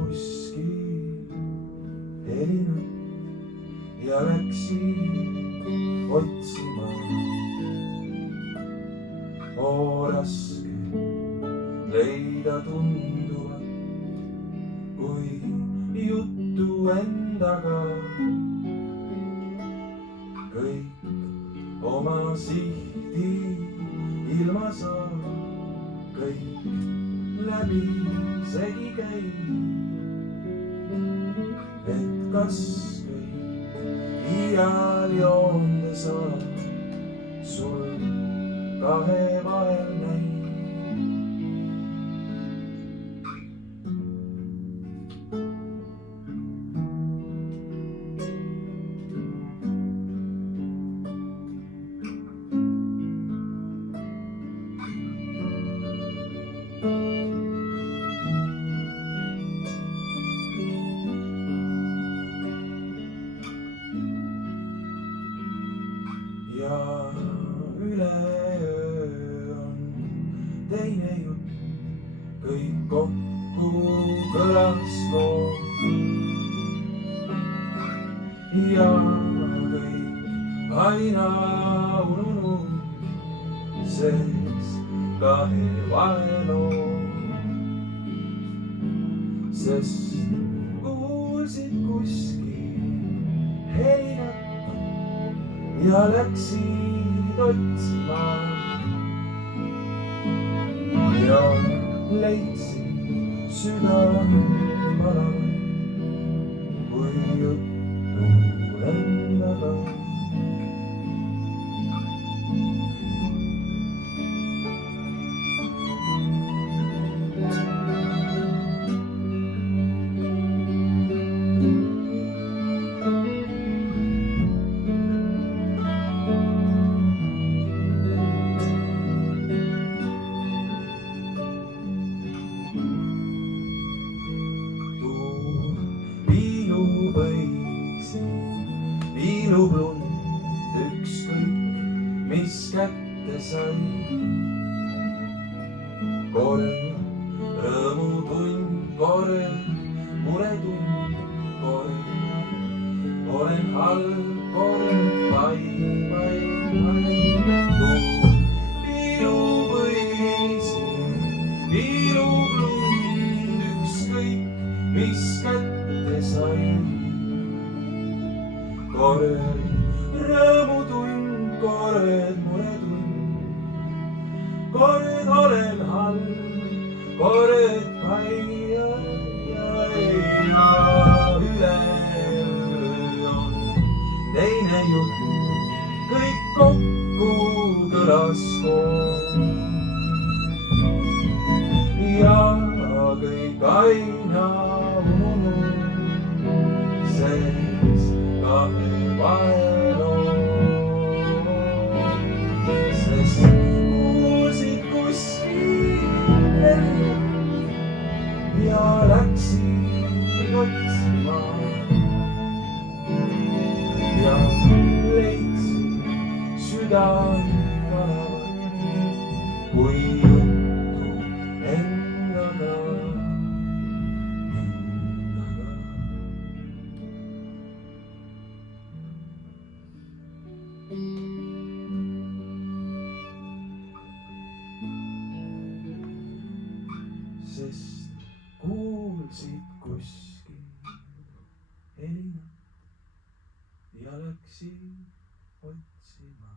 kuskil helinud ja läksid otsima. Raske leida tunduvat, kui juttu endaga. Kõik oma sihti ilma saab, kõik läbi segi käib. Et kas kõik iial joonde saab, sul kahe vahel näib. Ja üleöö on teine jutt, kõik kokku kõlas loo. Ja kõik aina ununud, sest kahe vahel on. Sest kuulsid kuskil helinat ja läksid otsima. Ja leidsid südamepalavat, kui juttu endaga. Viilub lund, ükskõik mis kätte sai. Kord rõõmutund, kord muretund, kord olen halb, kord pai. Viilub lund, ükskõik mis kätte sai. Kord rõõmutund, kord muretund, kord olen halb, kord pai. Ja üleöö on teine jutt, kõik kokku kõlas koos. Ja kõik aina ununud, sest kahe vahel on. Sest kuulsid kuskil helinat ja läksid otsima. Ja leidsid südamepalavat, kui juttu endaga. Sest kuulsid kuskil helinat ja läksid otsima.